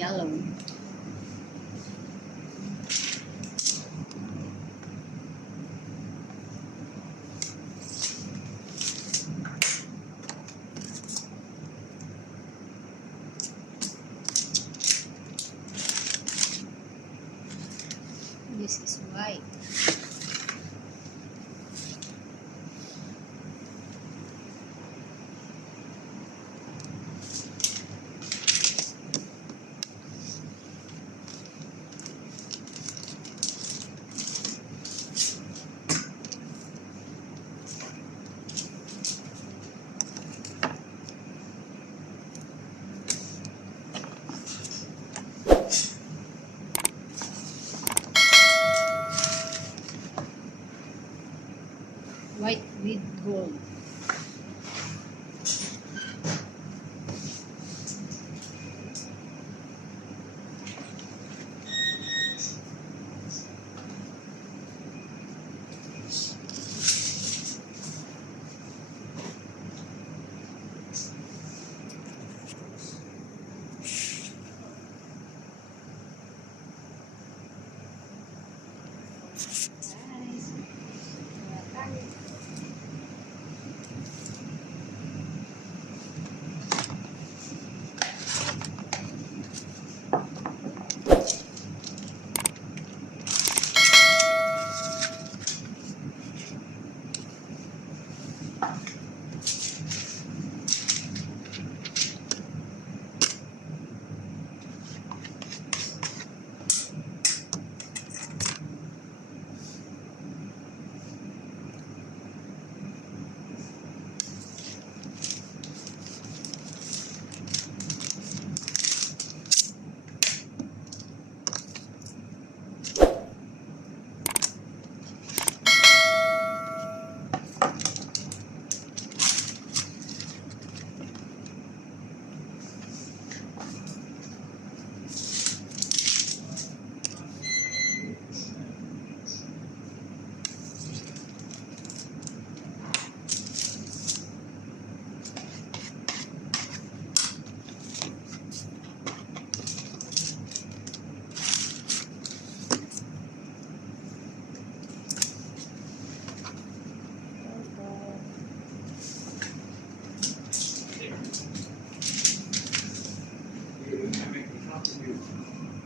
yellow. This is white. White with gold.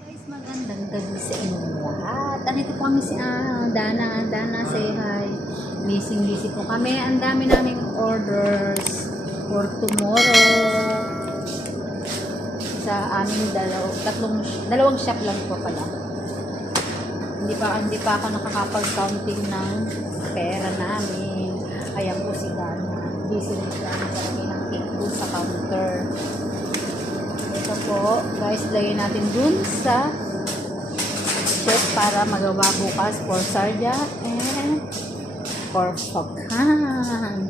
Guys, magandang gabi sa inyong lahat. Andito po kami si Dana. Dana, say hi. Busy po kami. Ang dami naming orders for tomorrow. Sa aming dalawang shop lang po pala. Hindi pa ako nakakapag-counting ng pera namin. Ayan po si Dana. Busy siya. Naglalagay ng cake doon sa counter. Ito po, guys, lagyan natin dun sa chef para magawa bukas for sarja and for pecan.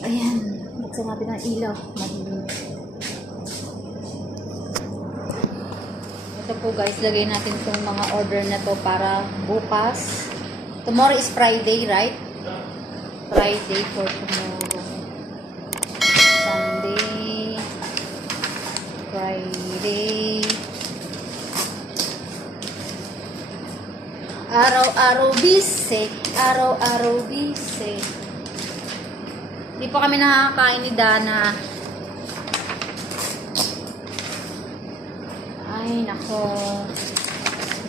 Ayan, buksan natin ang ilaw. Ito po guys, lagyan natin itong mga order na to para bukas. Tomorrow is Friday, right? Friday for tomorrow. Sunday, Friday, araw-araw busy, araw-araw busy. Hindi pa kami nakakain ni Dana. Ay, nako.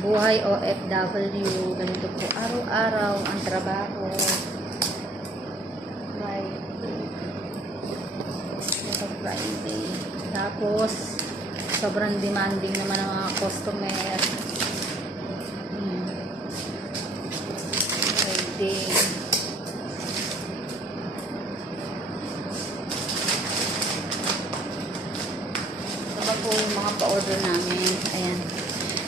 Buhay OFW. Ganito po araw-araw ang trabaho. Friday. Tapos, sobrang demanding naman ang mga customer. Friday. Ito ba po yung mga pa-order namin? Ayan.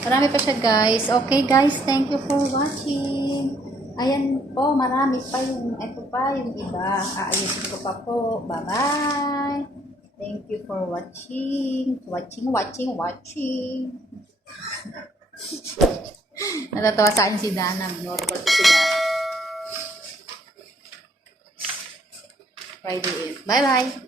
Marami pa siya guys. Okay guys, thank you for watching. Ayan po, marami pa yung, ito pa yung iba. Aayusin ko pa po. Bye-bye. Thank you for watching. Natatawa sa akin si Dana. Normal si Dana. Friday is. Bye-bye.